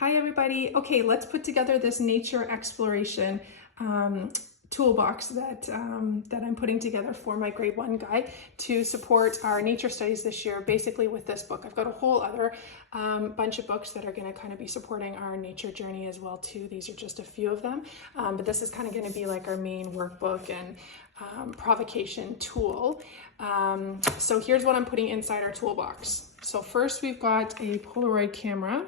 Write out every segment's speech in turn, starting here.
Hi everybody. Okay, let's put together this nature exploration toolbox that I'm putting together for my grade 1 guy to support our nature studies this year, basically with this book. I've got a whole other bunch of books that are going to kind of be supporting our nature journey as well too. These are just a few of them, but this is kind of going to be like our main workbook and provocation tool. So here's what I'm putting inside our toolbox. So first we've got a Polaroid camera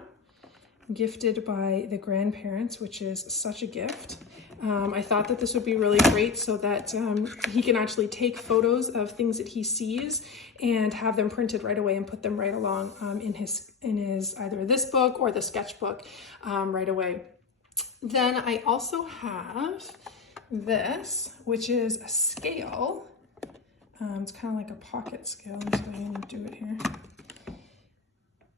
gifted by the grandparents, which is such a gift. I thought that this would be really great so that he can actually take photos of things that he sees and have them printed right away and put them right along in his either this book or the sketchbook right away. Then I also have this, which is a scale. It's kind of like a pocket scale. I'm just going to do it here.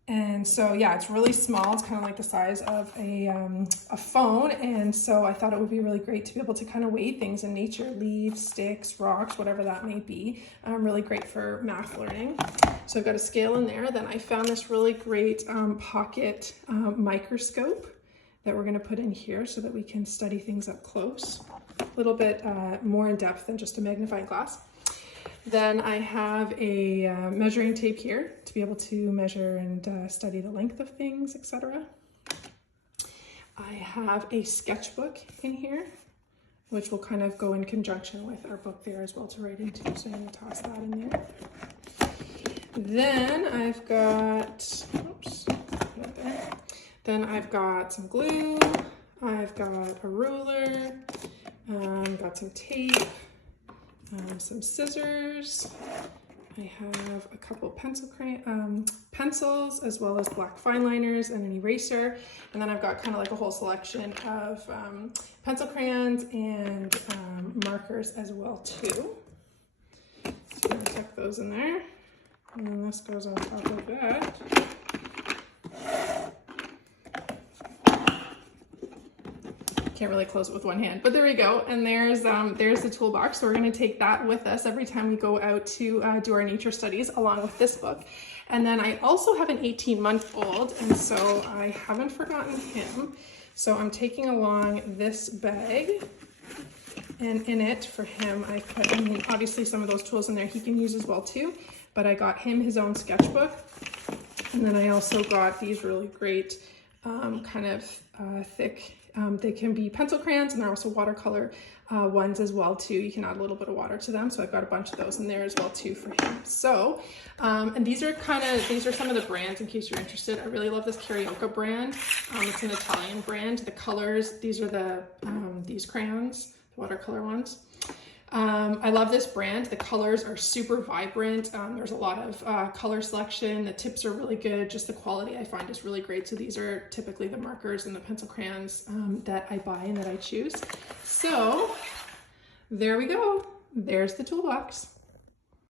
And so, yeah, it's really small. It's kind of like the size of a phone. And so I thought it would be really great to be able to kind of weigh things in nature, leaves, sticks, rocks, whatever that may be. Really great for math learning. So I've got a scale in there. Then I found this really great pocket microscope that we're going to put in here so that we can study things up close. A little bit more in depth than just a magnifying glass. Then I have a measuring tape here to be able to measure and study the length of things, etc. I have a sketchbook in here, which will kind of go in conjunction with our book there as well to write into, so I'm going to toss that in there. Then I've got, oops, put that there. Then I've got some glue, I've got a ruler, got some tape, some scissors. I have a couple pencils as well as black fine liners and an eraser. And then I've got kind of like a whole selection of pencil crayons and markers as well too. So I'm going to tuck those in there. And then this goes on top of that. Can't really close it with one hand, but there we go. And there's the toolbox. So we're going to take that with us every time we go out to do our nature studies along with this book. And then I also have an 18-month-old, and so I haven't forgotten him. So I'm taking along this bag, and in it for him I put, I mean, obviously some of those tools in there he can use as well too, but I got him his own sketchbook. And then I also got these really great kind of thick, they can be pencil crayons, and they're also watercolor ones as well too. You can add a little bit of water to them. So I've got a bunch of those in there as well too for him. So, and these are some of the brands in case you're interested. I really love this Carioca brand. It's an Italian brand. The colors, these are these crayons, the watercolor ones. I love this brand. The colors are super vibrant. There's a lot of color selection. The tips are really good. Just the quality I find is really great. So these are typically the markers and the pencil crayons that I buy and that I choose. So there we go. There's the toolbox.